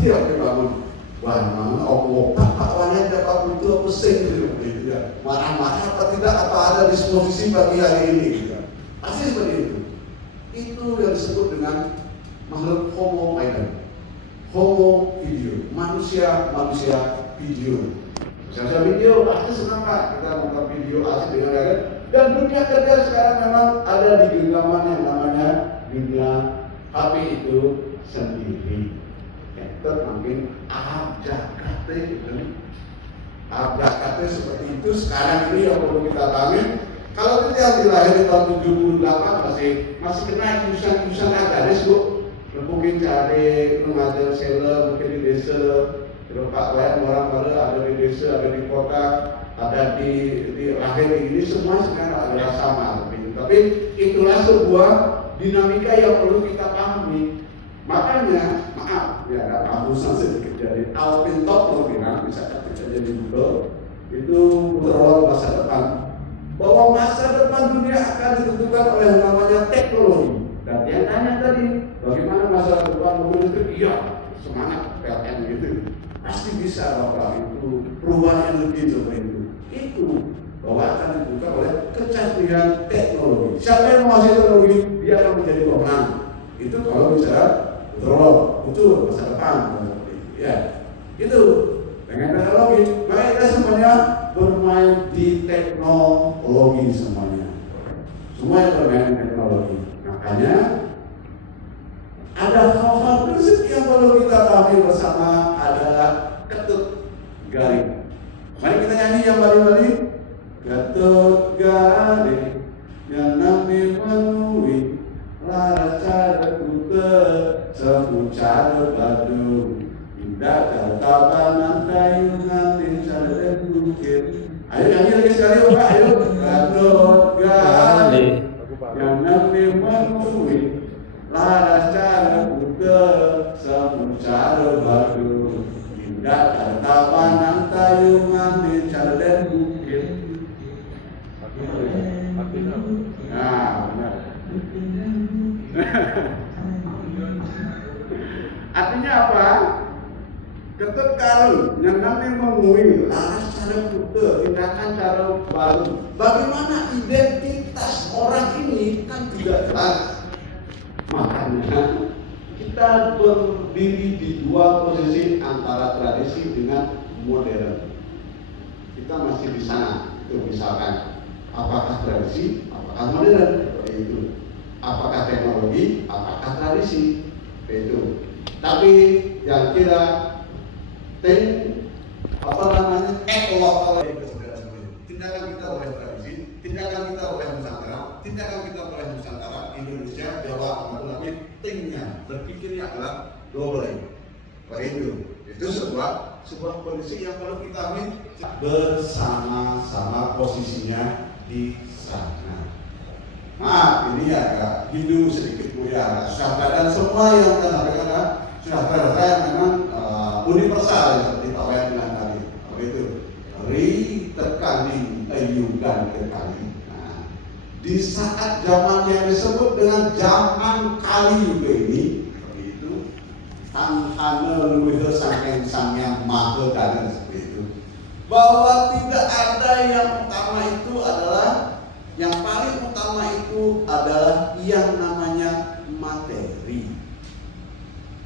pasti yang dibangun. Wah, mana omong pak wanita dapat butuh pusing gitu ya. Marah-marah apa tidak, apa ada disposisi pagi hari ini gitu. Pasti seperti itu. Itu yang disebut dengan makhluk homo idol, homo video, manusia video. Misalnya video, pasti senang pak kita nonton video asik dengan lain. Dan dunia kerja sekarang memang ada di genggaman yang namanya dunia HP itu sendiri. Mungkin abjakate seperti itu sekarang ini yang perlu kita bangun. Kalau kita yang dilahirkan tahun 78 masih kena ingusan agaris bu, mungkin cari mengajar sela mungkin di desa, Pak Wayan orang baru ada di desa, ada di kota, ada di lahir ini semua sekarang adalah sama. Tapi itulah sebuah dinamika yang perlu kita pahami. Makanya, maaf, ya ada kambusan sedikit dari Alvin Toffler bilang, misalkan kita jadi Google, itu terlalu masa depan. Bahwa masa depan dunia akan ditentukan oleh yang namanya teknologi. Dan dia tanya tadi, bagaimana masa depan mobil listrik? Iya, semangat PLN gitu. Pasti bisa Bapak, itu perubahan energi seperti itu. Itu bahwa akan ditentukan oleh kecanggihan teknologi. Siapa yang menguasai teknologi, dia akan menjadi pemenang. Itu kalau bicara itu masa depan, ya itu dengan teknologi. Maka kita semuanya bermain di teknologi semuanya bermain di teknologi. Makanya ada hal-hal prinsip yang perlu kita pahami bersama adalah ketut garing. Mari kita nyanyi yang bali-bali. Ketut garing yang nami menui lara cara kuda semu cara badu indah kata banantai nanti cara bukit. Ayo nyanyi lagi sekali Bapak, ayo. Ketut garing yang nami menui lara cara kuda semu cara badu indah kata banantai nanti cara bukit. Nah, benar. Artinya apa? Ketut karun yang namanya mengui laras cara putar, tindakan cara baru. Bagaimana identitas orang ini kan tidak jelas. Makanya kita berdiri di dua posisi antara tradisi dengan modern. Kita masih di sana. Itu misalkan apakah tradisi, apakah modern, seperti itu. Apakah teknologi, apakah tradisi, itu. Tapi yang kira tindakan kita oleh tradisi, tindakan kita oleh Nusantara, tindakan kita oleh Nusantara, Indonesia, Jawa, Madura, tingnya berpikirnya adalah double. Itu sebuah kondisi yang perlu kita ambil bersama-sama posisinya di sana. Maaf, ini agak Hindu sedikit mulia, dan semua yang kita sampaikan adalah saudara yang memang universal ya, seperti Pak Wayan bilang tadi. Begitu, tekali, ayudan kekali. Nah, di saat zaman yang disebut dengan zaman kali juga ini, seperti itu, tanhana luwih sang yang maha dan seperti itu. Bahwa tidak ada yang utama itu adalah yang paling utama itu adalah yang namanya materi.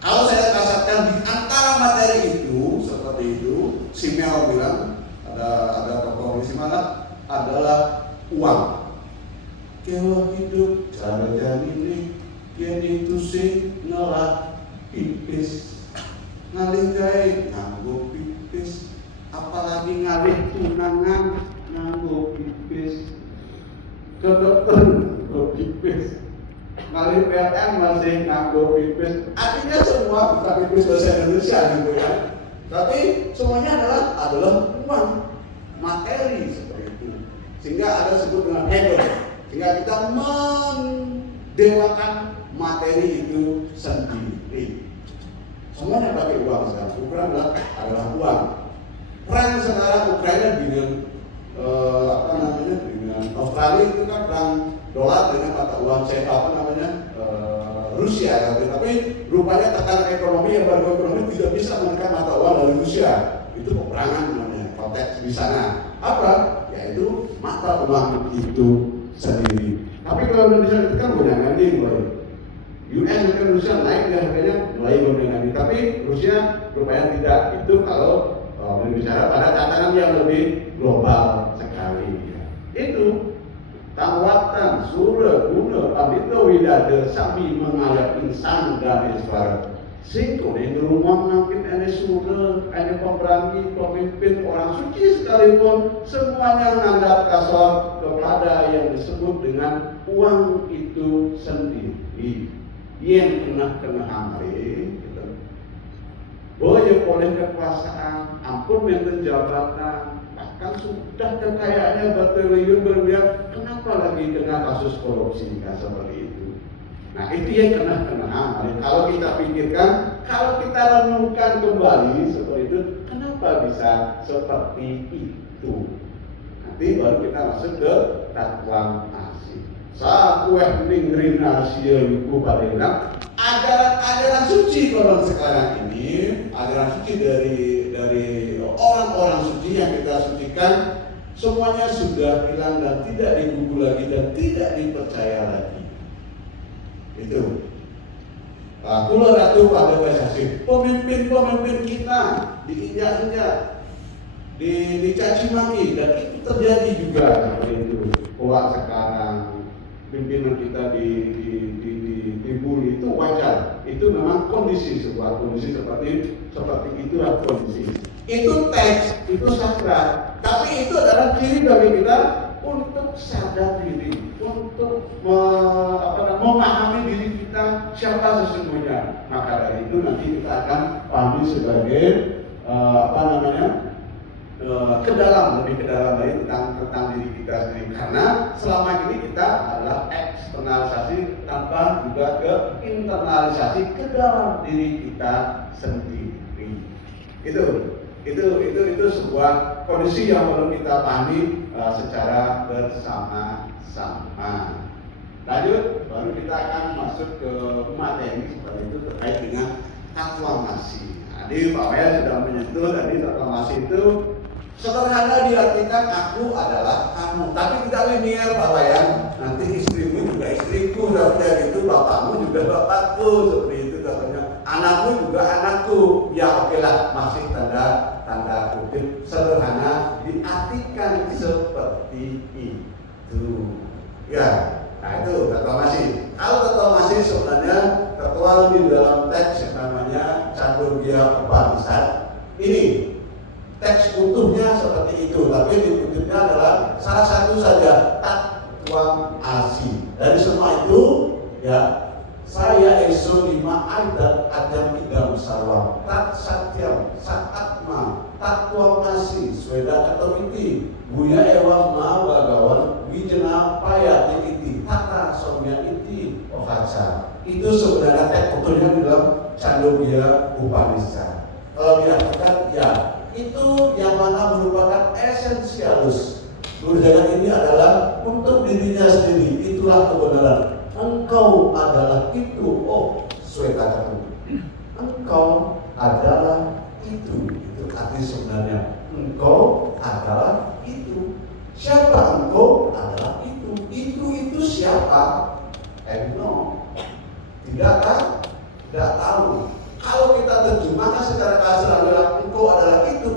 Kalau saya kasarkan di antara materi itu seperti itu, Simel bilang ada tokoh di mana adalah uang. Kalau hidup cara jadi ini itu sih nolak pipis, ngalih gawe nganggo pipis, apalagi ngalih tunangan nganggo pipis. Ke dokter nganggo pipis, ngalih PLN masih nganggo pipis. Artinya semua bukan pipis bahasa Indonesia gitu ya. Tapi semuanya adalah uang, materi seperti itu. Sehingga ada sebut dengan hedon. Sehingga kita mendewakan materi itu sendiri. Semuanya pakai uang sekarang. Ukraina adalah uang. Perang sekarang Ukraina dengan dengan Australia itu kan perang dolar dengan mata uang Rusia ya, tapi rupanya tekanan ekonomi, embargo ekonomi tidak bisa menekan mata uang dari Rusia. Itu peperangan namanya, konteks di sana. Apa? Yaitu mata uang itu sendiri. Tapi kalau Indonesia ditekan goyang-ganti mulai. US dan Rusia naik harganya mulai goyang-ganti. Tapi Rusia rupanya tidak. Itu kalau berbicara pada tatanan yang lebih global sekali. Itu Tawatan, Sura, Guna, Pamito, Widada, Sami, Mengayak, Insan, dan Iswara. Singkong yang rumah mungkin ada Sura, ada pemberani, pemimpin, orang suci sekalipun, semuanya menganggap kasar kepada yang disebut dengan uang itu sendiri. Yang kena hamari, gitu. Boleh kekuasaan, ampun menten jabatan, bahkan sudah kekayaannya bertriliun bermiliar, kenapa lagi kena kasus korupsi seperti itu? Nah itu yang kena hamari. Kalau kita pikirkan, kalau kita renungkan kembali seperti itu, kenapa bisa seperti itu? Nanti baru kita masuk ke takwang asih. Saku ningrin asia yuku padena. Ajaran suci kalau sekarang ini, ajaran suci dari orang-orang suci yang kita sucikan, semuanya sudah hilang dan tidak digugu lagi dan tidak dipercaya lagi. Itu. Kula ratu pada Wesasi, pemimpin kita diinjak-injak, dicaci maki, dan itu terjadi juga seperti itu. Kalau sekarang pimpinan kita dibully itu wajar. Itu memang kondisi, sebuah kondisi seperti itu kondisi. Itu teks, itu sakral. Tapi itu adalah ciri bagi kita untuk sadar diri, untuk memahami diri kita siapa sesungguhnya. Maka dari itu nanti kita akan pahami sebagai lebih ke dalam lagi tentang diri kita sendiri. Karena selama ini kita adalah eksternalisasi tanpa juga ke internalisasi ke dalam diri kita sendiri. Itu sebuah kondisi yang perlu kita pahami secara bersama-sama. Lanjut, baru kita akan masuk ke materi seperti itu terkait dengan aklamasi. Tadi Pak Maya sudah menyentuh tadi aklamasi itu sederhana diartikan aku adalah kamu, tapi tidak linear Pak ya. Nanti istrimu juga istriku, udah gitu, bapakmu juga bapakku, seperti itu katanya. Anakmu juga anakku. Ya oke lah, masih tanda kutip sederhana diartikan seperti itu. Ya, nah itu aklamasi. Kalau aklamasi sebenarnya tertuang di dalam teks yang namanya Chandogya Upanishad. Ini teks utuhnya seperti itu, tapi dikutipnya adalah salah satu saja, takwang asi. Dari semua itu, ya, saya eso lima adat adam idam sarwam, tat satyam, satma, takwang asi, sweda katoriti, buya ewa ma bagawan, wijena payati iti, tata somya iti, ohaca. Itu sebenarnya teks utuhnya di dalam Chandogya Upanishad. Kalau diartikan, ya, itu yang mana merupakan esensialus. Kebijakan ini adalah untuk dirinya sendiri. Itulah kebenaran. Engkau adalah itu. Oh, sweta. Engkau adalah itu. Itu arti sebenarnya. Engkau adalah itu. Siapa engkau adalah itu? Itu siapa? No. Tidak tahu. Kalau kita terjemahkan secara kasar adalah engkau adalah itu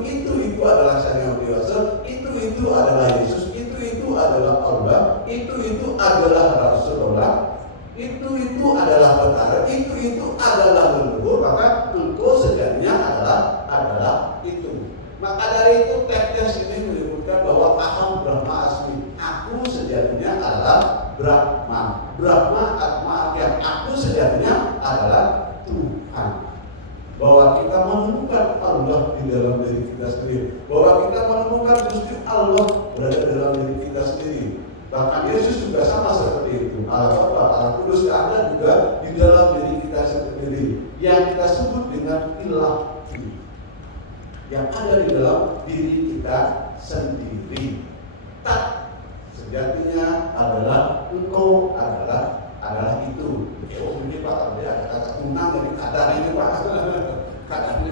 adalah Sang Yang Dewasa, itu adalah Yesus, itu adalah Allah, itu adalah Rasulullah, itu adalah Betara, itu adalah leluhur, maka engkau sejatinya adalah itu. Maka dari itu teks ini menyebutkan bahwa aham Brahma asmi, aku sejatinya adalah Brahma. Brahma atma yang aku sejatinya adalah Tuhan. Bahwa kita menemukan Allah di dalam diri kita sendiri, bahwa kita menemukan Gusti Allah berada dalam diri kita sendiri. Bahkan Yesus juga sama seperti itu. Allah Bapa, Allah Kudus ada juga di dalam diri kita sendiri, yang kita sebut dengan ilahi, yang ada di dalam diri kita sendiri. Tak sejatinya adalah engkau adalah adalah itu. Oh ini Pak, dia ada kata tunang dari kadar ini Pak. Kadarnya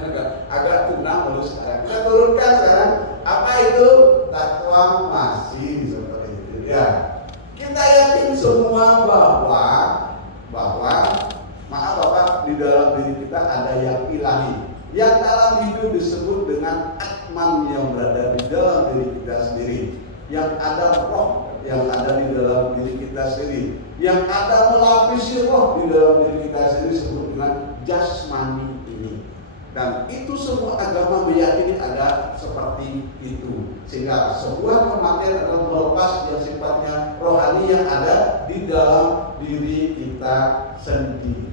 agak tunang lalu sekarang. Kita turunkan sekarang apa itu takwa-masi seperti itu ya. Kita yakin semua bahwa maaf Bapak, di dalam diri kita ada yang ilahi, yang dalam hidup disebut dengan Atman yang berada di dalam diri kita sendiri, yang ada roh yang ada di dalam diri kita sendiri, yang ada melapisi roh di dalam diri kita sendiri disebut dengan jasmani ini. Dan itu semua agama meyakini ada seperti itu, sehingga sebuah kematian adalah melepas yang sifatnya rohani yang ada di dalam diri kita sendiri.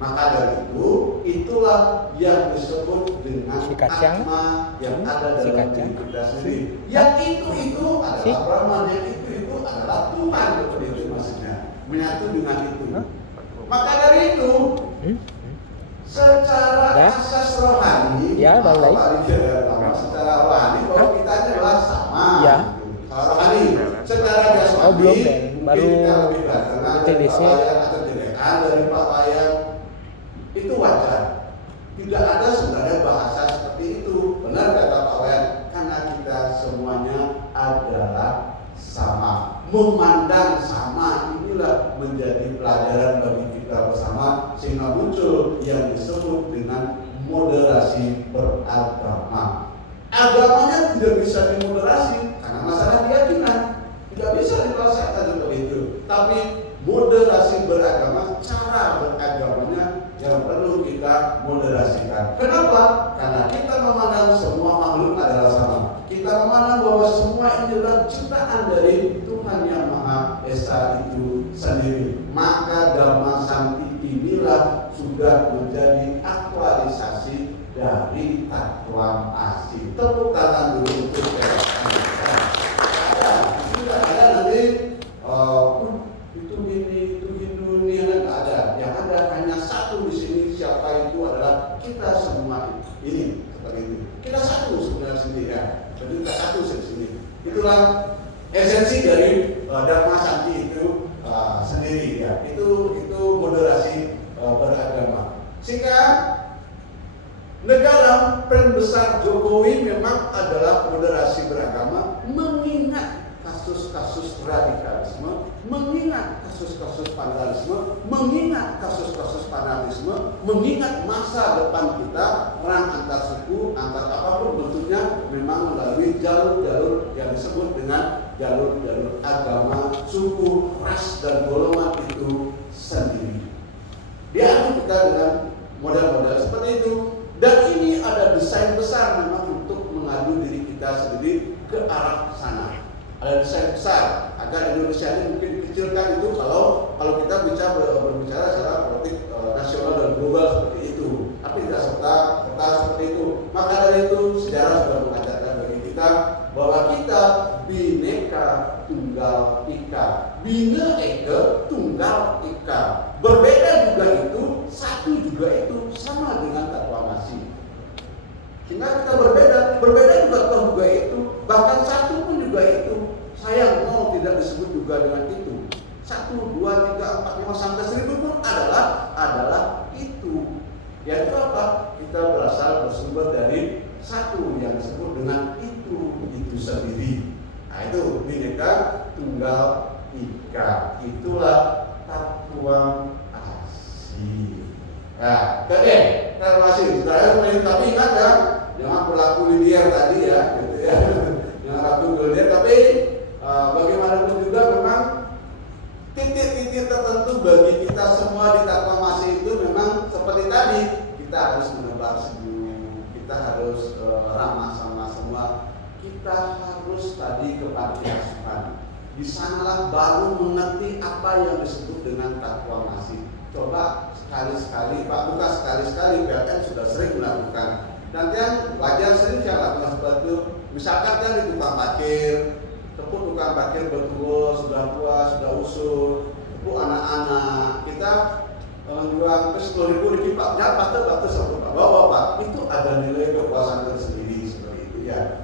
Maka dari itu, itulah yang disebut dengan atma yang ada dalam diri kita sendiri. Yang itu adalah Brahman, yang itu adalah Tuhan, seperti itu maksudnya. Menyatu dengan itu. Maka dari itu, secara asas rohani, secara rohani, kalau kita adalah sama. Rohani, secara jasmani, kita lebih baik dari pakaian. Itu wajar. Tidak ada sebenarnya bahasa seperti itu. Benar kata Pak Wayan, karena kita semuanya adalah sama, memandang sama. Inilah menjadi pelajaran bagi kita bersama, sehingga muncul yang disebut dengan moderasi beragama. Agamanya tidak bisa dimoderasi karena masalah keyakinan, tidak bisa dipaksakan seperti itu. Tapi moderasi beragama, cara beragamanya yang perlu kita moderasikan. Kenapa? Karena kita memandang semua makhluk adalah sama. Kita memandang bahwa semua ini adalah ciptaan dari Tuhan yang Maha Esa itu sendiri. Maka Dhamma Santi inilah sudah menjadi aktualisasi dari Takwa-masi. Tepuk tangan dulu untuk saya. Sudah ada nanti itu Hindu ini nggak ada. Yang ada hanya satu di sini. Siapa itu adalah kita semua ini seperti itu. Kita satu sebenarnya sendiri ya. Jadi kita satu di sini. Itulah esensi dari Dhamma Santi itu sendiri ya. Itu moderasi beragama. Sehingga negara peran besar Jokowi memang adalah moderasi beragama, mengingat kasus-kasus radikalisme, mengingat kasus-kasus vandalisme, mengingat kasus-kasus fanatisme, mengingat masa depan kita, perang antar suku, antar apapun bentuknya, memang melalui jalur-jalur yang disebut dengan jalur-jalur agama, suku, ras, dan golongan itu sendiri. Diadu kita dengan model-model seperti itu. Dan ini ada desain besar memang untuk mengadu diri kita sendiri ke arah sana. Ada desain besar agar Indonesia ini mungkin dikecilkan itu kalau kita berbicara secara politik nasional dan global seperti itu. Tapi tidak serta seperti itu. Maka dari itu sejarah sudah mengajarkan bagi kita bahwa kita bineka tunggal ika, bina eka tunggal ika. Berbeda juga itu, satu juga itu, sama dengan Takwa-masi. Sehingga kita berbeda juga itu, bahkan satu pun juga itu. Sayang, tidak disebut juga dengan itu. 1, 2, 3, 4, 5 sampai 1000 pun adalah itu. Yaitu apa? Kita berasal bersumber dari satu yang disebut dengan itu sendiri. Nah itu bineka tunggal ika. Itulah Takwa-masi. Nah, oke, terima kasih. Tapi ingat ya, jangan berlaku linear tadi ya, gitu ya. Jangan berlaku linear, tapi bagaimanapun juga memang titik-titik tertentu bagi kita semua di Takwa-masi itu memang seperti tadi, kita harus menebar senyum, kita harus ramah sama semua, kita harus tadi kepada asuhan. Di sanalah baru mengerti apa yang disebut dengan Takwa-masi. Coba sekali-sekali, Pak, bukan sekali-sekali, PLN sudah sering melakukan. Dan yang wajar sering saya lakukan seperti itu. Misalkan kan di tukang parkir, tepuk tukang parkir betul, sudah tua, sudah usul, tepuk anak-anak. Kita jual ke 10.000 di Pak, ya Pak, satu Pak, bawa Pak. Itu ada nilai kepuasan tersendiri seperti itu ya.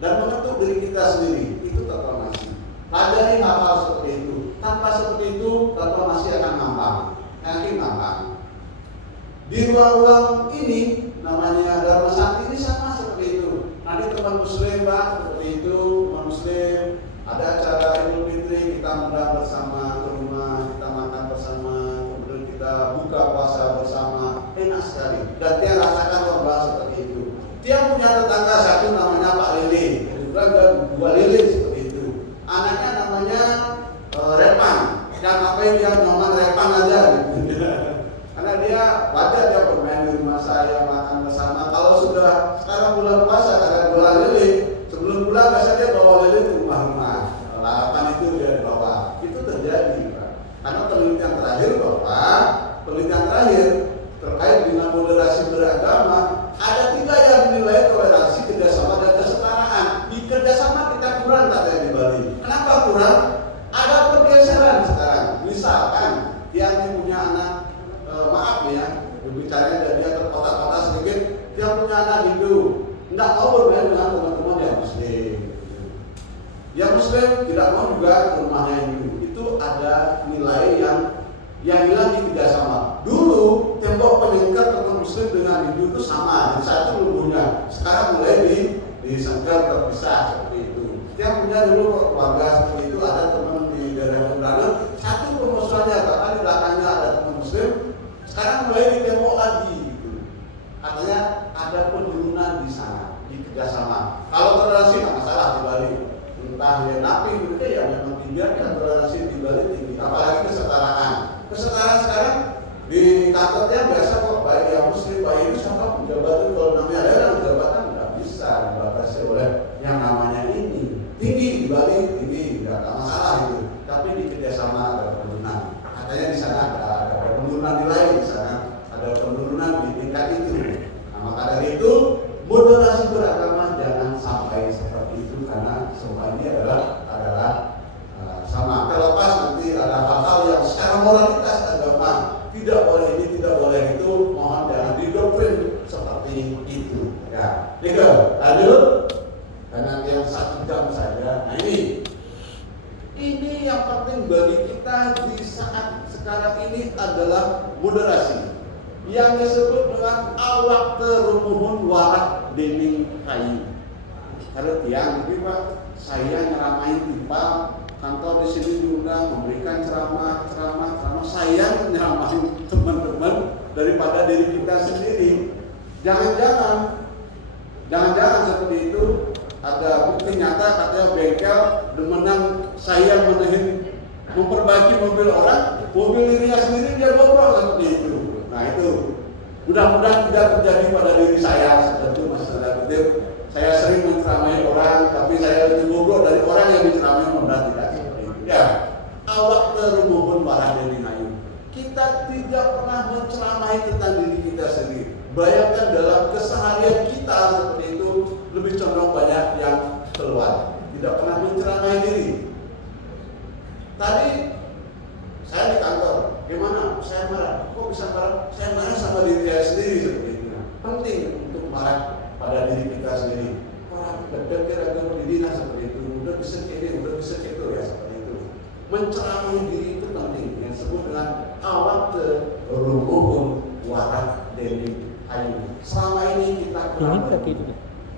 Dan mengetuk diri kita sendiri, itu Takwa-masi. Pelajari hal-hal seperti itu. Tanpa seperti itu, kata masih akan ngambang, yakin ngambang. Di ruang-ruang ini, namanya Dharma Sakti ini sama seperti itu. Nanti teman Muslim, Pak, seperti itu, teman Muslim, ada acara Idul Fitri, kita undang bersama ke rumah, kita makan bersama, kemudian kita buka puasa bersama, enak sekali. Dan dia rasakan lomba seperti itu. Dia punya tetangga satu namanya Pak Lili, juga ada 2 Lili seperti itu. Anaknya namanya Repan, yang ngapain dia nyoman Repan aja gitu. Karena dia wajar dia bermain di rumah saya, makan bersama. Kalau sudah sekarang bulan puasa, ada 2 Lili, sebelum bulan biasanya dia bawa Lili ke rumah-rumah. Lalapan itu dia bawa. Itu terjadi, Pak. Karena penelitian terakhir, Bapak, penelitian terakhir terkait dengan moderasi beragama, ada 3 yang dinilai toleransi, kerjasama, dan kesetaraan. Di kerjasama kita kurang katanya di Bali. Kenapa kurang? Ada pergeseran sekarang. Misalkan dia punya anak, maaf ya, berbicaranya dan dia terkotak-kotak sedikit, dia punya anak Hindu, tidak mau bermain dengan teman-teman yang Muslim. Yang Muslim tidak mau juga ke rumahnya Hindu. Itu ada nilai yang hilang di kerjasama. Dulu tembok peningkat teman Muslim dengan Hindu itu sama, di satu lubuhnya. Sekarang mulai disengkel terpisah seperti itu. Dia punya dulu keluarga seperti itu, ada teman di daerah Pembrana, satu permusuhannya, bahkan di belakangnya ada teman Muslim. Sekarang mulai ditembok lagi gitu. Katanya ada penurunan di sana, di kerjasama. Kalau toleransi nggak masalah di Bali. Entah ya napi gitu ya, memang dibiarkan toleransi di Bali tinggi. Apalagi kesetaraan. Kesetaraan sekarang di kantornya biasa kok, baik yang Muslim, baik itu siapa jabatan, kalau namanya ada jabatan nggak bisa dibatasi oleh yang namanya ini. Tinggi di Bali tinggi, nggak masalah itu. Tapi di kerjasama ada penurunan. Katanya di sana ada penurunan nilai, di sana ada penurunan di tingkat itu. Nah, maka dari itu moderasi beragama jangan sampai seperti itu, karena semua ini adalah sama. Terlepas nanti ada hal-hal yang secara moralitas agama tidak boleh ini, tidak boleh itu, mohon jangan didoktrin seperti itu. Ya, Nika, lanjut. Karena yang 1 jam saja. Nah ini yang penting bagi kita di saat sekarang ini adalah moderasi. Yang disebut dengan awak terumuhun warak dening kayu. Kalau tiang ini Pak, saya nyeramain timpa kantor di sini diundang memberikan ceramah. Saya nyeramain teman-teman daripada diri kita sendiri. Jangan-jangan seperti itu. Ada bukti nyata katanya bengkel demenan saya memperbaiki mobil orang, mobil dirinya sendiri dia bobrok seperti itu. Nah itu mudah-mudahan tidak terjadi pada diri saya seperti itu, Mas Kutip. Saya sering menceramai orang, tapi saya lebih bobrok dari orang yang diceramai, mudah tidak seperti itu. Ya, awak terumuhun warah dari kayu. Kita tidak pernah menceramai tentang diri kita sendiri. Bayangkan dalam keseharian kita seperti itu, lebih condong banyak yang keluar, tidak pernah menceramai diri. Tadi saya di kantor, gimana? Saya marah. Kok bisa marah? Saya marah sama diri saya sendiri seperti itu. Penting untuk marah pada diri kita sendiri. Orang gedek kira-kira didinas seperti itu, udah bisa ini, udah bisa itu ya seperti itu. Menceramai diri itu penting. Yang disebut dengan awak terumuhun warak dening kayu. Selama ini kita kurang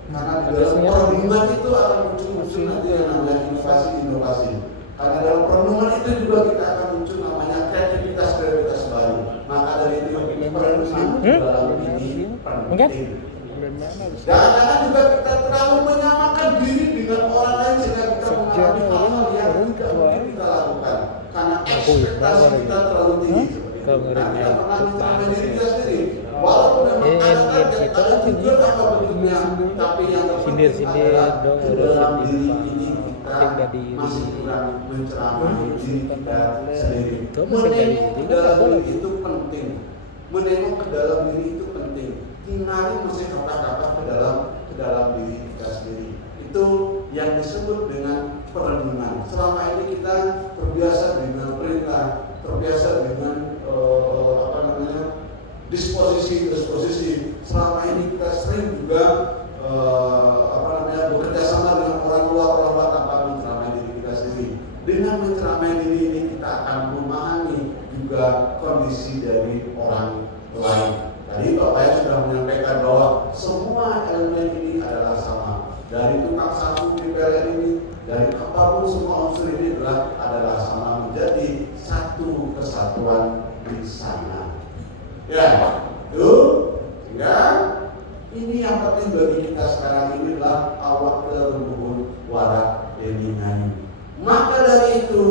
karena di dalam perenungan itu akan muncul nanti yang namanya inovasi. Karena dalam perenungan itu juga kita akan muncul namanya kreativitas baru. Maka dari itu perenungan dalam ini penting. Jangan juga kita terlalu menyamakan diri dengan orang lain sehingga kita mengalami hal-hal yang tidak mungkin kita lakukan. Karena ekspektasi kita terlalu tinggi. Kita pernah mencapai diri kita sendiri. Walaupun memang ada tujuan apa bentuknya, tapi yang terpenting adalah dalam diri ini kita masih kurang menceramai diri kita sendiri. Menengok ke dalam diri itu penting. Menengok ke dalam diri itu penting. Tinggalin masih kata-kata ke dalam diri kita sendiri. Itu yang disebut dengan perenungan. Selama ini kita terbiasa dengan perintah, terbiasa dengan disposisi. Selama ini kita sering juga bekerja sama dengan orang luar tanpa menceramai diri kita sendiri. Dengan menceramai diri ini kita Ini yang penting bagi kita sekarang ini adalah awak keruhun warak deningan. Maka dari itu,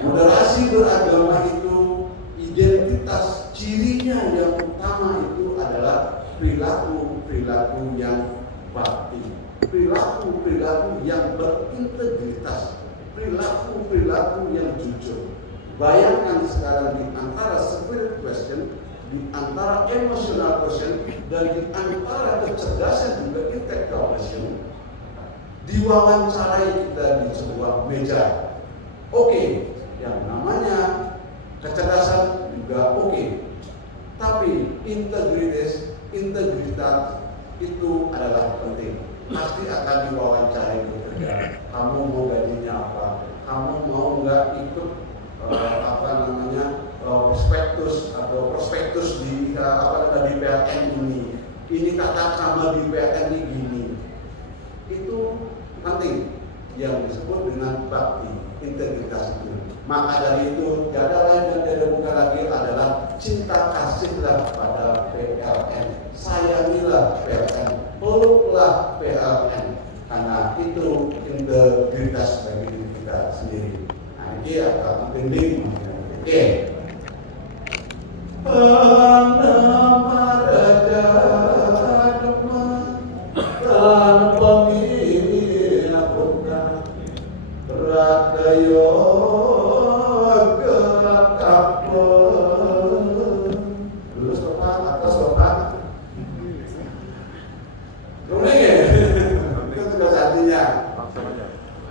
moderasi beragama itu identitas cirinya yang utama itu adalah perilaku yang bakti, perilaku yang berintegritas, perilaku yang jujur. Bayangkan sekarang di antara spirit question, di antara emotional question, dan di antara kecerdasan juga intellectual question, diwawancarai kita di sebuah meja. Oke, yang namanya kecerdasan juga oke. Tapi integritas itu adalah penting. Pasti akan diwawancarai bekerja. Kamu mau gajinya apa? Kamu mau nggak ikut prospektus di di PLN ini? Ini kata sama di PLN ini gini. Itu penting yang disebut dengan bakti, integritas itu. Maka dari itu, tiada lain dan tiada bukan lagi adalah cinta kasihlah pada PLN, sayangilah PLN, peluklah PLN, karena itu integritas bagi diri kita sendiri. Nah, ini akan penting. Oke.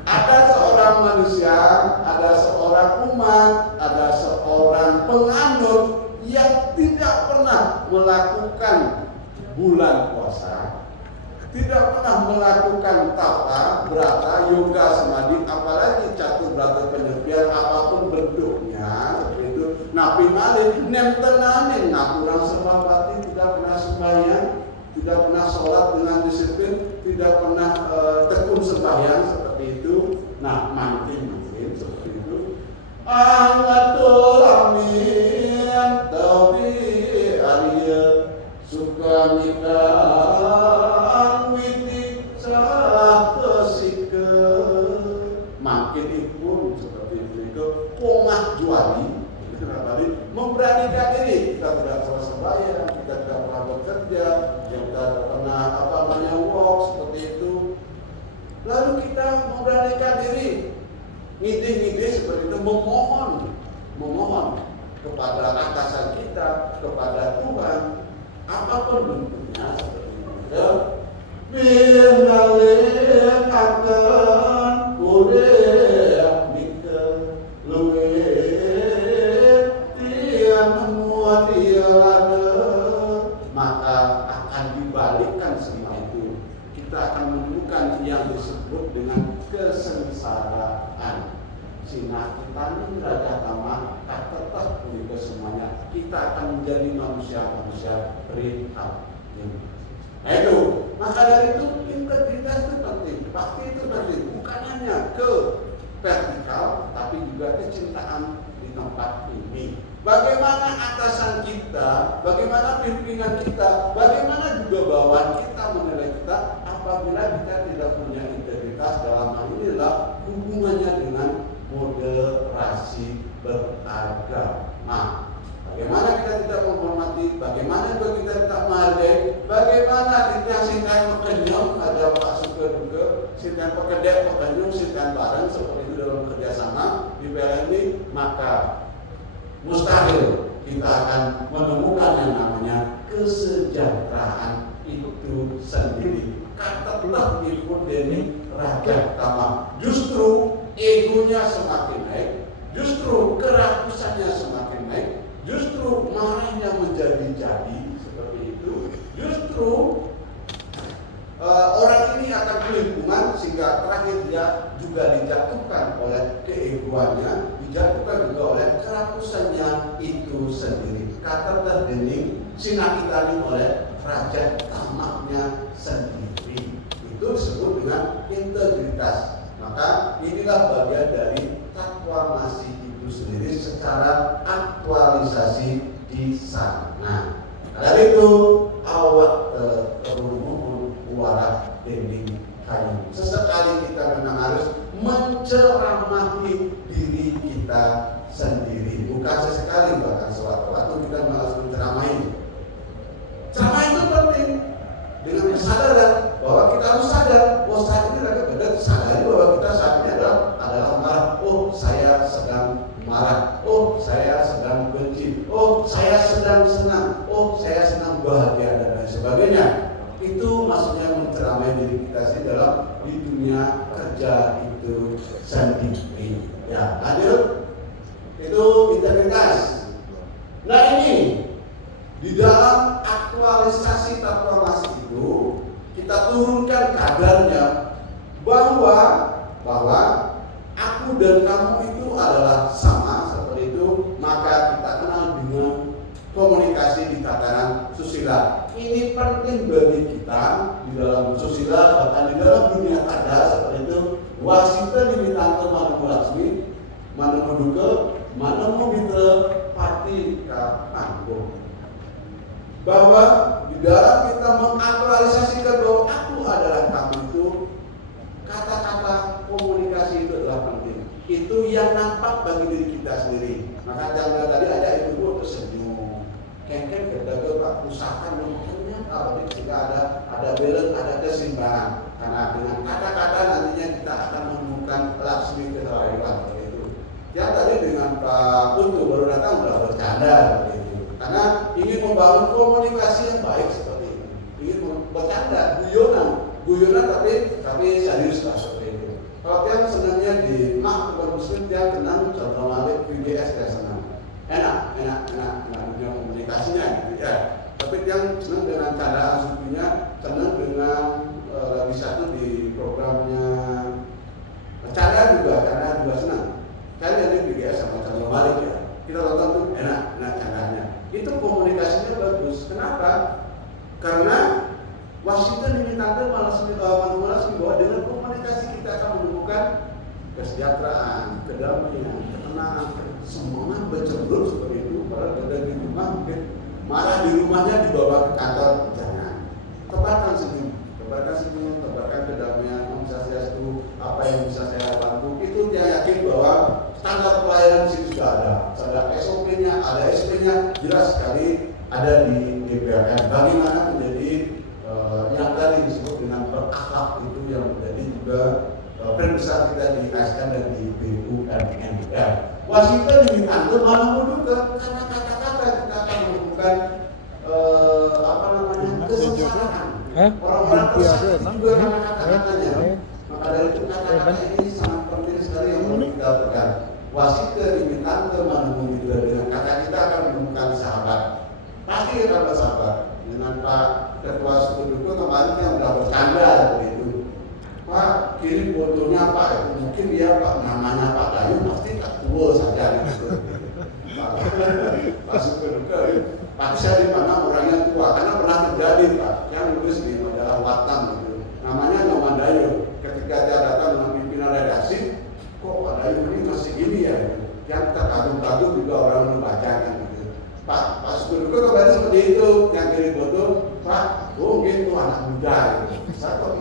Ada seorang manusia, ada seorang umat, ada seorang penganut yang tidak pernah melakukan bulan puasa, tidak pernah melakukan tapa, brata, yoga, samadhi, apalagi catur brata penyepian apapun bentuknya seperti itu. Nabi Malik nem tenanin, kurang sembah bakti, tidak pernah sembahyang, tidak pernah sholat dengan disiplin, tidak pernah tekun sembahyang seperti itu. Nah, makin seperti itu. Angatul amin tawi Arya suka nikah witi sahasika makin pun seperti itu. Pomah juali memberanikan diri, kita tidak pernah sembahyang, kita tidak pernah bekerja, kita tidak pernah walk seperti itu. Lalu kita memberanikan diri, ngide-ngide seperti itu, memohon kepada atasan kita, kepada Tuhan, apapun bentuknya seperti itu. Biarlah akan boleh mikir luwe maka akan dibalikkan semua itu. Kita akan menemukan yang disebut dengan kesengsaraan. Sina kita ini raja tamah tak tetap ke semuanya. Kita akan menjadi manusia rehab. Nah itu, maka dari itu integritas itu penting, bakti itu penting. Bukan hanya ke vertikal, tapi juga kecintaan di tempat ini. Bagaimana atasan kita, bagaimana pimpinan kita, bagaimana juga bawahan kita menilai kita apabila kita tidak punya integritas dalam hal inilah hubungannya dengan moderasi beragama. Bagaimana kita tidak menghormati, bagaimana juga kita tidak menghargai, bagaimana kita sintan pekenyong, ada Pak Suker juga, sintan pekedek, pekenyong, sintan bareng seperti itu dalam kerjasama di PLN ini, maka mustahil kita akan menemukan yang namanya kesejahteraan itu sendiri. Katalah ikut deni raja tamah. Justru egonya semakin naik, justru kerakusannya semakin naik, justru marahnya menjadi-jadi seperti itu. Justru orang ini akan kelimpungan sehingga terakhir dia juga dijatuhkan oleh keegoannya, dijatuhkan juga oleh kerakusannya itu sendiri. Kata terdening sinakitani oleh raja tamaknya sendiri. Itu disebut dengan integritas. Maka inilah bagian dari taklamasi itu sendiri secara aktualisasi di sana. Dari itu awak dengan kesadaran bahwa kita harus sadar, oh saat ini lagi benar, sadari bahwa kita saat ini adalah marah. Oh saya sedang marah, oh saya sedang benci, oh saya sedang senang, oh saya sedang bahagia dan lain sebagainya. Itu maksudnya menceramai diri kita sih dalam di dunia kerja itu sendiri. Ya, lanjut. Itu integritas. Nah ini di dalam aktualisasi transformasi itu kita turunkan kadarnya bahwa aku dan kamu itu adalah sama seperti itu, maka kita kenal dengan komunikasi di tatanan susila. Ini penting bagi kita di dalam susila, bahkan di dalam dunia kada seperti itu. Wasita diminta Manu Laksmi, Manu Duka, Manu Mitra, Pati Kapanggo. Bahwa di dalam kita mengaktualisasikan bahwa aku adalah kamu itu, kata-kata komunikasi itu adalah penting. Itu yang nampak bagi diri kita sendiri. Maka jangan tadi ada ibu tersenyum, kengkeng berdagang pak usahakan mungkinnya kalau ketika ada balance, ada keseimbangan. Karena dengan kata-kata nantinya kita akan menemukan Laksmi Kesawariwan itu. Yang tadi dengan Pak Putu baru datang sudah bercanda gitu. Karena ingin membangun komunikasi yang baik seperti ini. Ingin bercanda, guyonan tapi serius lah seperti itu. Kalau yang senangnya di bukan muslim, dia tenang contoh malik VGS dia senang. Enak dunia komunikasinya gitu ya. Tapi yang senang dengan candaan sukunya, senang dengan lagi satu di programnya canda juga senang. Kali ini VGS sama contoh malik ya. Kita tonton tuh enak candanya. Itu komunikasinya bagus. Kenapa? Karena Washington diminta malas bahwa dengan komunikasi kita akan menemukan kesejahteraan, kedamaian, ketenangan. Semuanya bercenderung seperti itu. Padahal berada di rumah mungkin marah di rumahnya dibawa ke kantor, jangan. Tebarkan senyum, tebarkan kedamaian, itu apa yang bisa saya bantu. Itu dia yakin bahwa standar pelayanan sih sudah ada SOP-nya, ada SP-nya, jelas sekali ada di GPRN. Bagaimana menjadi yang tadi disebut dengan berakhlak itu yang menjadi juga brand besar kita di ASN dan di BUMN. Wasita diminta malah menunjukkan karena kata-kata kita akan menemukan kesengsaraan. Orang-orang tersakiti juga karena kata-katanya. Maka dari itu kata-kata ini sangat penting sekali yang perlu kita pegang. Wasita diminta malah dengan kata kita akan menemukan sahabat. Pasti akan bersahabat. Dengan Pak Ketua Suku Duku kemarin yang sudah bercanda begitu. Pak kirim fotonya Pak, mungkin dia Pak namanya Pak Dayu pasti tak tua saja gitu. Pak Suku Duku, tapi saya di mana orangnya tua karena pernah terjadi Pak, yang nulis di majalah Watam gitu. Namanya Nyoman Dayu. Ketika dia datang dengan pimpinan redaksi, kok Pak Dayu ini masih gini ya? Yang terkagum-kagum juga orang membaca kan. Pak Suku Duku kembali seperti itu, yang kirim foto, Pak, gitu anak muda gitu. Saya kok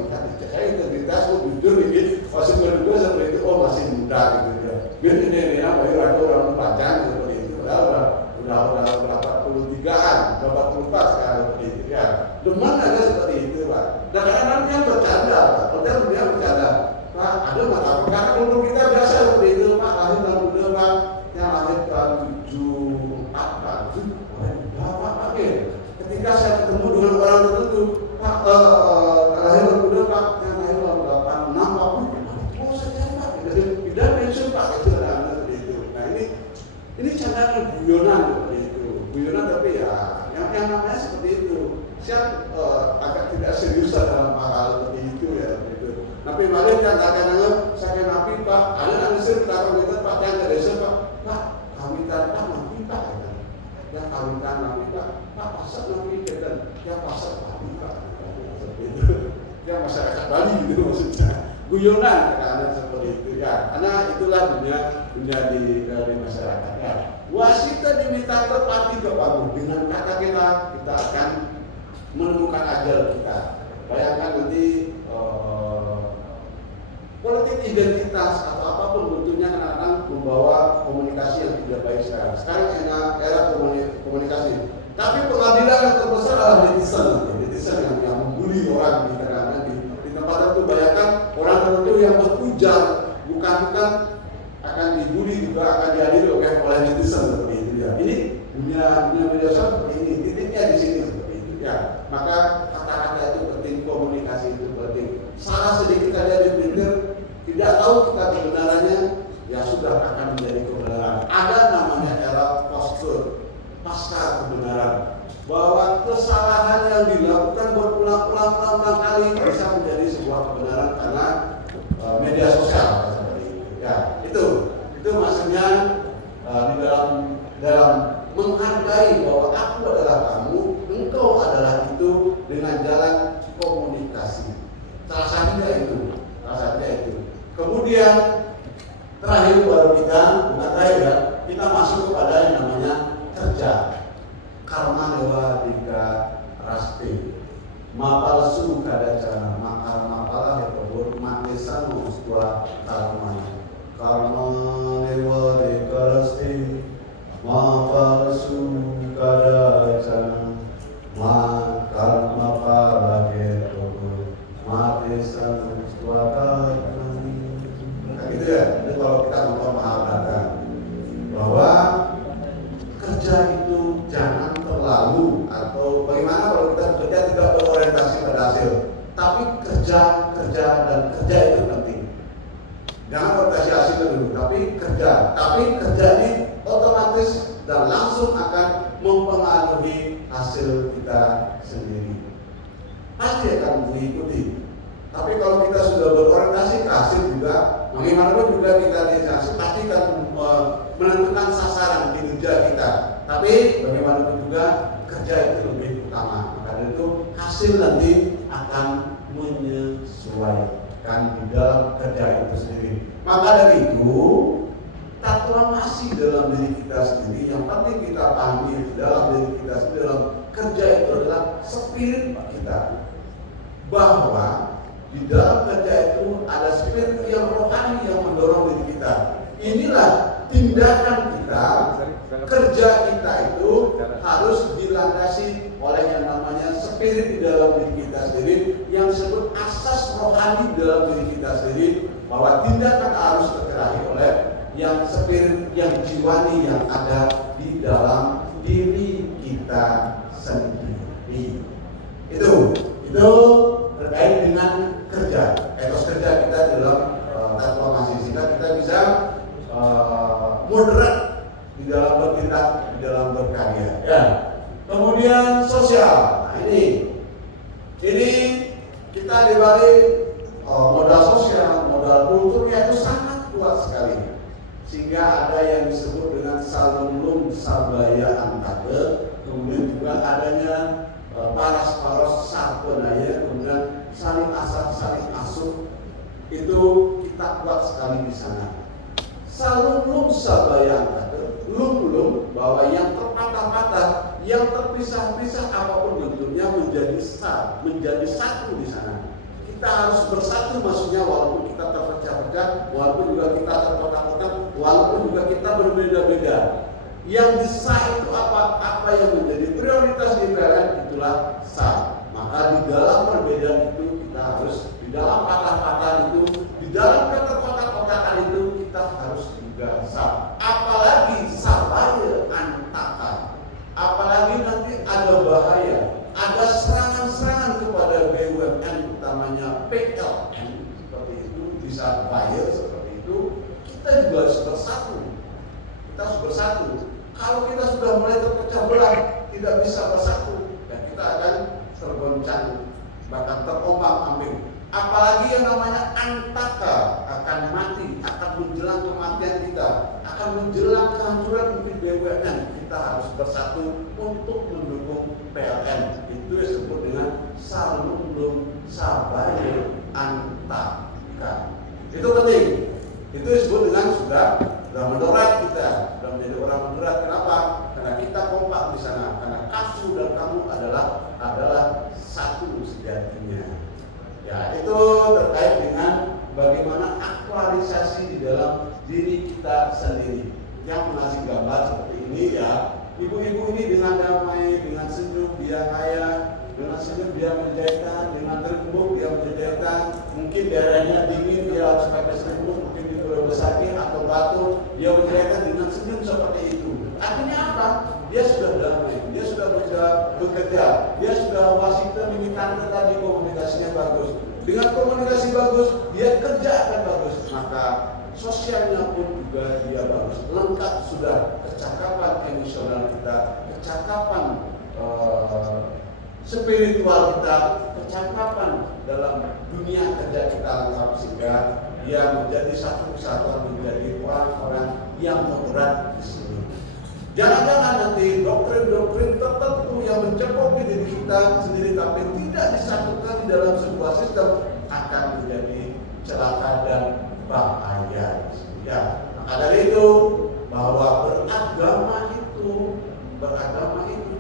saya integritas, kok jujur gitu. Pak Suku Duku seperti itu, masih muda gitu ya. Gitu ini baru ada orang membaca seperti itu. Udah 83-an, 84 sekarang seperti itu ya. Demen aja seperti itu Pak. Dan kadang-kadang dia bercanda Pak, dia bercanda. Pak, ada mata karena dulu kita biasa seperti itu Pak, lahir tahun muda Pak, yang lahir tahun 74 Pak, ketika saya ketemu dengan orang tertentu, Pak, lahir muda Pak, yang lahir tahun 86 Pak, oh saja Pak, tidak pensiun Pak, itu ada seperti itu. Nah ini candaan guyonan seperti itu, guyonan tapi ya, yang namanya seperti itu. Saya agak tidak serius dalam hal seperti itu ya, begitu. Tapi malah kadang-kadang saya nabi Pak, ada analisir tentang kita Pak, yang ada desa Pak, kami tanpa nabi Pak. Yang kawinkan nabi Pak pasar nabi dan yang pasar nabi Pak seperti itu. Yang masyarakat Bali gitu maksudnya. Guyonan kadang-kadang seperti itu ya. Karena itulah dunia di masyarakat ya. Wasita diminta terpati kepada dengan kata kita akan menemukan ajal kita. Bayangkan nanti politik identitas atau apapun bentuknya kadang-kadang membawa komunikasi yang tidak baik sekarang. Sekarang era komunikasi. Tapi pengadilan yang terbesar adalah netizen yang membuli membuli orang di tempat tertentu. Bayangkan orang tertentu yang berujar bukan akan dibully, juga akan dihadiri oleh netizen seperti itu ya. Ini dunia media sosial seperti ini, titiknya di sini seperti itu ya. Maka kata-kata itu penting, komunikasi itu penting. Salah sedikit aja di Twitter, tidak tahu kita kebenarannya, ya sudah akan menjadi kebenaran. Ada namanya era post-truth, pasca kebenaran, bahwa kesalahan yang dilakukan berulang-ulang kali bisa menjadi sebuah kebenaran karena media sosial seperti itu. Ya, itu maksudnya di dalam menghargai bahwa aku adalah kamu, engkau adalah itu, dengan jalan komunikasi. Salah satunya itu. Kemudian terakhir baru kita masuk kepada yang namanya kerja. Karma dewa dika rasti mapalsu kadacana makar mapala hekobur matesan mustua karma dewa dika rasti mapalsu kadacana makar mapala hekobur matesan mustua karma. Gitu ya. Itu kalau kita nonton Mahabharata, bahwa kerja itu jangan terlalu, atau bagaimana kalau kita bekerja tidak berorientasi pada hasil, tapi kerja itu penting. Jangan orientasi hasil dulu, tapi kerja ini otomatis dan langsung akan mempengaruhi hasil kita sendiri. Pasti akan mengikuti. Tapi kalau kita sudah berorientasi ke hasil juga, bagaimanapun juga kita di hasil pasti akan menentukan sasaran kinerja kita. Tapi bagaimanapun juga kerja itu lebih utama. Maka dari itu hasil nanti akan menyesuaikan di dalam kerja itu sendiri. Maka dari itu taklamasi dalam diri kita sendiri yang penting kita pahami di dalam diri kita sendiri, dalam kerja itu adalah spirit kita, bahwa di dalam kerja itu ada spirit yang rohani yang mendorong diri kita. Inilah tindakan kita, kerja kita itu harus dilandasi oleh yang namanya spirit di dalam diri kita sendiri, yang disebut asas rohani di dalam diri kita sendiri, bahwa tindakan harus tergerak oleh yang spirit, yang jiwani yang ada di dalam diri kita sendiri. Itu terkait dengan kerja, etos kerja kita dalam transformasi, sehingga kita bisa moderat di dalam bertindak, di dalam berkarya. Ya. Kemudian sosial. Nah, ini kita dibalik modal sosial, modal kulturnya itu sangat kuat sekali, sehingga ada yang disebut dengan salulung sabaya antake, kemudian juga adanya paras sarpenaya, kemudian saling asal saling asuh, itu kita kuat sekali di sana. Salulung sabaya antake, lum bahwa yang terpatah-patah, yang terpisah-pisah apapun bentuknya menjadi satu di sana. Kita harus bersatu, maksudnya walaupun kita terpecah-pecah, walaupun juga kita terkotak-kotak, walaupun juga kita berbeda-beda. Yang disah itu apa yang menjadi prioritas di PLN, itulah sah. Maka di dalam perbedaan itu kita harus, di dalam patah-patah itu, di dalam keterkotak-kotakan itu kita harus juga sah. Apalagi sabaya antaka, apalagi nanti ada bahaya, ada serangan-serangan kepada BUMN, utamanya PLN seperti itu, bisa bahaya seperti itu, kita juga harus bersatu. Kita harus bersatu. Kalau kita sudah mulai terpecah belah, tidak bisa bersatu, dan kita akan tergoncang, bahkan terombang-ambing. Apalagi yang namanya antaka, akan mati, akan menjelang kematian kita, akan menjelang kehancuran mungkin BUMN. Kita harus bersatu untuk mendukung PLN. Itu disebut dengan salulung sabaya antaka. Itu penting. Itu disebut dengan sudah moderat kita, sudah menjadi orang moderat. Kenapa? Karena kita kompak di sana. Karena kamu dan kamu adalah satu sejatinya. Ya, itu terkait dengan bagaimana aktualisasi di dalam diri kita sendiri. Yang mengasih gambar seperti ini ya, ibu-ibu ini dengan damai, dengan senyum, dia kaya, dengan senyum dia menjahitkan, dengan rembuk dia menjahitkan. Mungkin daerahnya dingin dia harus pakai selimut, mungkin di Pulau Besaki atau Batu dia menjahitkan dengan senyum seperti itu. Artinya apa? Dia sudah damai, dia sudah bekerja, dia sudah Washington ini tanda tadi komunikasinya bagus. Dengan komunikasi bagus, dia kerja akan bagus. Maka sosialnya pun juga dia bagus. Lengkap sudah kecakapan emosional kita, kecakapan spiritual kita, kecakapan dalam dunia kerja kita lengkap sehingga dia menjadi satu kesatuan, menjadi orang-orang yang moderat di sini. Jangan-jangan nanti doktrin-doktrin tertentu yang mencakupi diri kita sendiri tapi tidak disatukan di dalam sebuah sistem akan menjadi celaka dan bahaya. Ya, maka dari itu bahwa beragama itu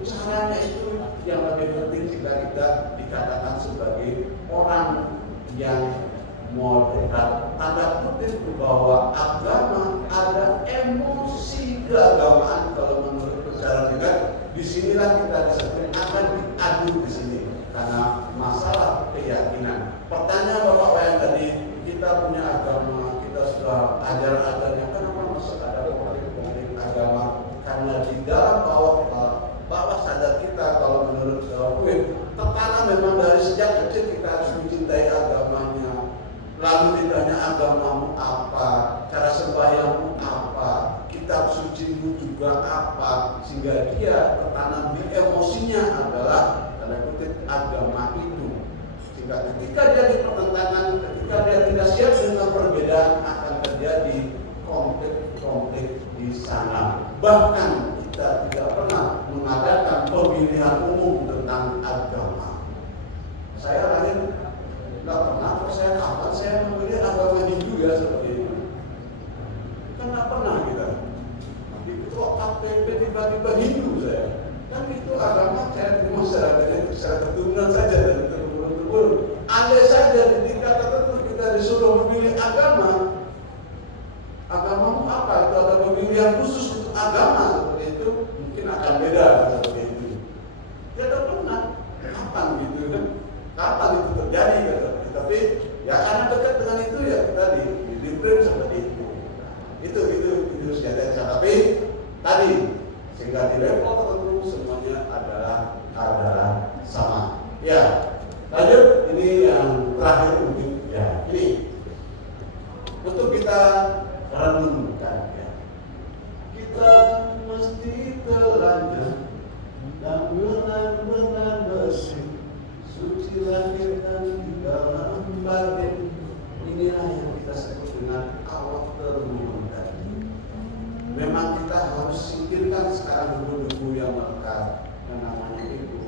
caranya itu yang lebih penting jika kita dikatakan sebagai orang yang moderat. Tanda kutip bahwa agama ada emosi keagamaan kalau menurut secara juga. Disinilah kita disebut akan diadu di sini karena masalah keyakinan. Pertanyaan Bapak Wayan tadi, kita punya agama, kita sudah ajar agamanya, kenapa masih ada konflik agama? Karena di dalam bawah sadar kita, kalau menurut Queen, tertanam memang dari sejak kecil kita harus mencintai agamanya. Lalu ditanya agamamu apa, cara sembahyangmu apa, kitab sucimu juga apa, sehingga dia tertanam di emosinya adalah tanda kutip agama itu. Sehingga ketika dia di pertentangan, ketika dia tidak siap dengan perbedaan, akan terjadi konflik-konflik di sana. Bahkan kita tidak pernah mengadakan pemilihan umum tentang agama. Saya lahir nggak pernah, saya kapan saya memilih agama Hindu ya seperti itu. Kan nggak pernah kita. Di ketua KTP tiba-tiba Hindu saya. Kan itu agama saya terima secara keturunan saja dan turun-turun. Andai saja di tingkat tertentu kita disuruh memilih agama, agamamu apa? Itu ada pemilihan khusus untuk agama seperti itu, mungkin akan beda seperti itu. Tidak pernah. Kapan gitu kan? Kapan itu terjadi gitu. Tapi ya karena dekat dengan itu ya kita di-frame seperti itu. Itu senjata. Tapi tadi sehingga di level tertentu semuanya adalah sama. Ya, lanjut ini yang terakhir mungkin ya ini untuk kita renungkan ya. Kita mesti telanjang dan benar-benar bersih. Suci lahirkan di dalam batin. Inilah yang kita sebut dengan awal terbunuh tadi. Memang kita harus singkirkan sekarang debu-debu yang melekat yang namanya itu.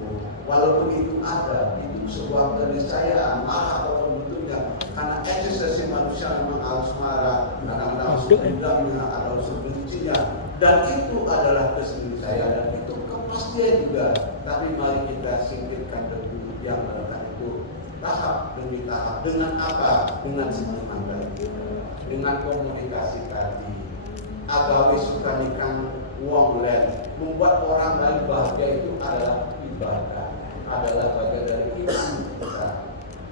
Walaupun itu ada, itu sebuah keniscayaan marah atau bentuknya. Karena eksistensi manusia memang harus marah, kadang-kadang harus dendamnya, ada unsur bencinya. Dan itu adalah keniscayaan dan itu kepastian juga. Tapi mari kita singkirkan debu yang melekat itu tahap demi tahap. Dengan apa? Dengan seniman tadi, dengan komunikasi tadi. Agawi sukanikan wong len, membuat orang lain bahagia itu adalah ibadah, adalah bagian dari iman kita.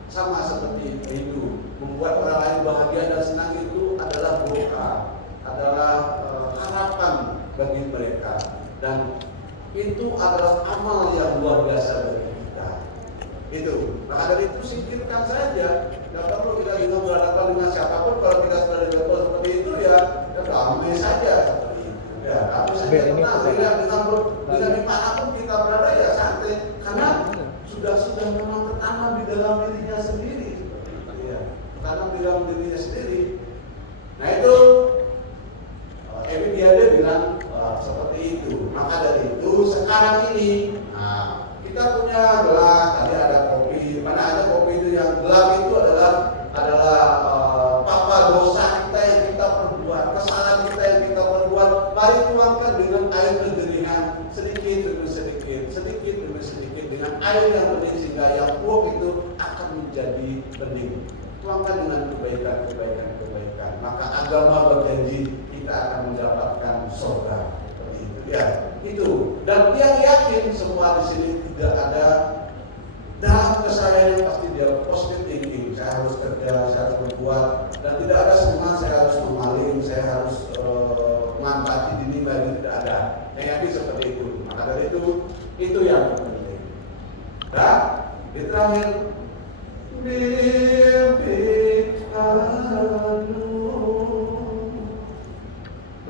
Sama seperti Hindu, membuat orang lain bahagia dan senang itu adalah doa, adalah harapan bagi mereka, dan itu adalah amal yang luar biasa bagi kita. Itu, maka dari itu singkirkan saja. Tidak perlu kita juga berhadapan dengan siapapun. Kalau kita sudah di level seperti itu ya damai saja seperti itu. Ya, damai saja. Dengan dimanapun kita berada ya santai, karena sudah memang tertanam di dalam dirinya sendiri. Ya, tertanam di dalam dirinya sendiri. Nah itu, Ebi Diade bilang seperti itu. Maka dari itu sekarang ini, kita punya gelas, tadi ada kopi. Mana ada kopi itu yang gelap itu adalah papa dosa kita yang kita perbuat, kesalahan kita yang kita perbuat. Mari tuangkan dengan air kejerihan sedikit demi sedikit dengan air yang bening sehingga yang buruk itu akan menjadi bening. Tuangkan dengan kebaikan. Maka agama berjanji kita akan mendapatkan surga. Seperti itu ya. Itu. Dan yang yakin semua di sini tidak ada dalam keseharian pasti dia positive thinking. Saya harus kerja, saya harus berbuat, dan tidak ada semua saya harus memaling, saya harus manfaati dini bagi tidak ada. Yang yakin seperti itu. Maka dari itu yang penting. Dan di terakhir,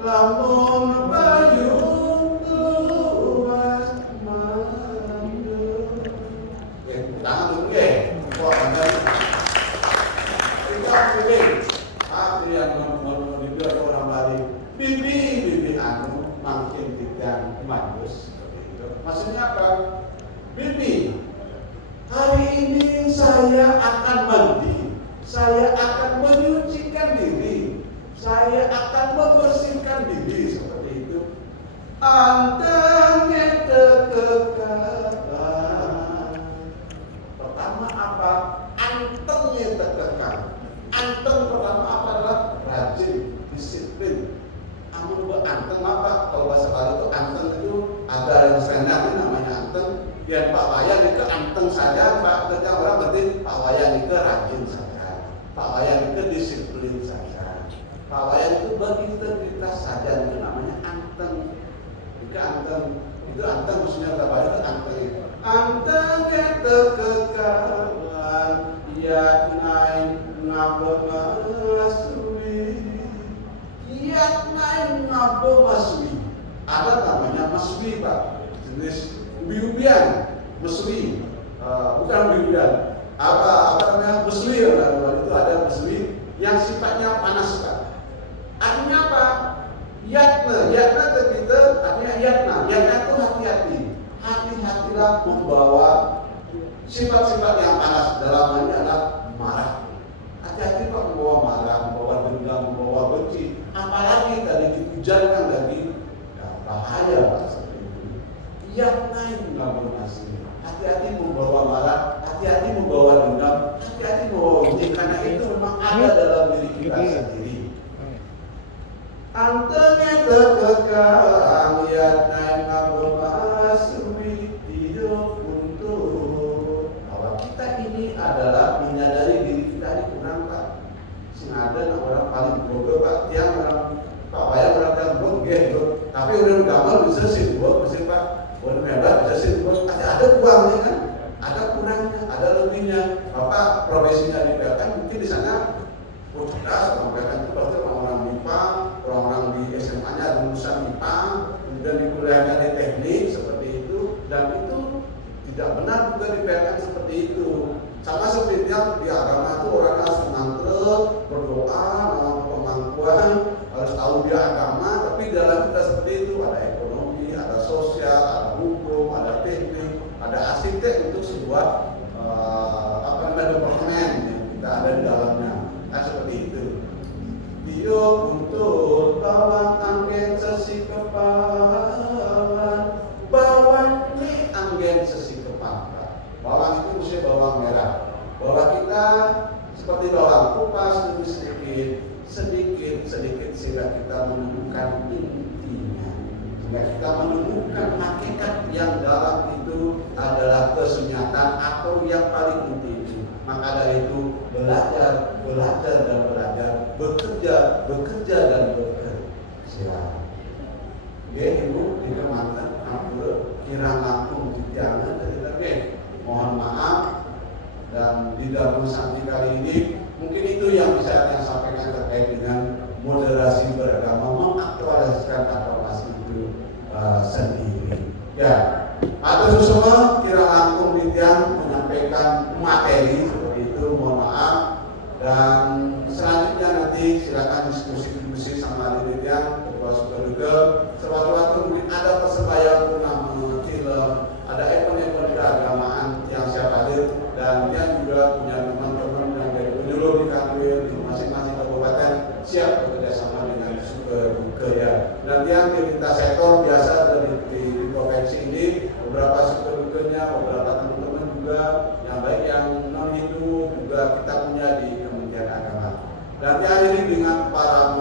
lamun bayung luas mandul. Tangan dulu ya. Wah, anda kita pilih. Yang mau dibilang orang Bali, bibi anu makin tidak bagus. Maksudnya apa? Bibi, hari ini saya akan mandi, saya akan menyucikan diri, saya akan membersihkan diri, seperti itu. Antengnya terkekang. Pertama apa? Antengnya terkekang. Anteng pertama apa adalah rajin, disiplin. Amun anteng apa? Kalau bahasa Bali itu anteng itu ada yang selendang namanya anteng. Biar Pak Wayan itu anteng saja, Pak kerja orang berarti Pak Wayan itu rajin saja, Pak Wayan itu disiplin saja, Pak Wayan itu berintegritas saja, itu namanya anteng. Jika anteng itu anteng maksudnya Pak Wayan itu anteng itu. Anteng itu kekalan, iat naik ngabemasui, iat naik ngabemasui. Ada namanya masui Pak, jenis ubi-ubian, mesui, bukan ubi-ubian. Apa namanya mesui? Itu ada mesui yang sifatnya panas Pak. Artinya apa? Yatna itu kita artinya yatna itu hati-hati. Hati-hatilah membawa sifat-sifat yang panas. Dalam hal ini adalah marah. Hati-hati Pak membawa marah, membawa dendam, membawa benci. Apalagi tadi dihujankan lagi, bahaya Pak. Yang naik ngabemasui. Hati-hati membawa marah, hati-hati membawa dendam, hati-hati membawa benci, karena itu memang ada dalam diri kita sendiri. Antengnya terkekang, yang naik ngabemasui, hidup untuk. Bahwa kita ini adalah menyadari diri kita ini kurang Pak. Sengaja orang paling bodoh Pak, tiang orang Pak Wayan orang yang bodoh, tapi udah gambar bisa sih buat mesin Pak. Orang hebat bisa sih, ada uangnya kan, ada kurangnya, ada lebihnya. Bapak profesinya di PLN mungkin di sana cerdas, orang PLN itu pasti orang-orang MIPA, orang-orang di SMA-nya lulusan MIPA, kemudian di kuliahnya di teknik seperti itu, dan itu tidak benar juga di PLN seperti itu. Sama seperti yang di agama itu orang harus mengantre, berdoa, melakukan pemangkuan, harus tahu dia agama, tapi dalam kita seperti itu ada ekonomi, ada sosial, ada hukum, ada teknik, ada arsitek untuk sebuah departemen yang kita ada di dalamnya. Nah seperti itu. Dia untuk bawang angin sesi kepala, bawang ini angin sesi kepala. Bawang itu mesti bawang merah. Bawang kita seperti bawang kupas demi sedikit sehingga kita menemukan intinya. Sehingga kita menemukan hakikat yang dalam itu adalah kesunyatan atau yang paling inti itu. Maka dari itu belajar dan belajar, bekerja dan bekerja. Oke, Ibu di Kemanten, ampun, kirang langkung jangan dari mohon maaf, dan di dalam santi kali ini mungkin itu yang bisa saya sampaikan terkait dengan moderasi beragama, mengaktualisasikan reformasi itu sendiri. Ya, atas semua kira langkung Nitian menyampaikan materi seperti itu, mohon maaf. Dan selanjutnya nanti silakan diskusi sama Nitian, ketua Sukaduga. Sewaktu-waktu mungkin ada persembahyangan turnamen film, ada event-event keagamaan yang siap hadir, dan dia juga punya teman-teman yang dari penyuluh di kanwil di masing-masing kabupaten siap bekerja sama dengan Sukaduga ya. Dan yang di lintas sektor biasa di provinsi ini beberapa Sukaduganya, beberapa teman-teman juga yang baik yang non Hindu juga kita punya di Kementerian Agama. Dan diakhiri dengan para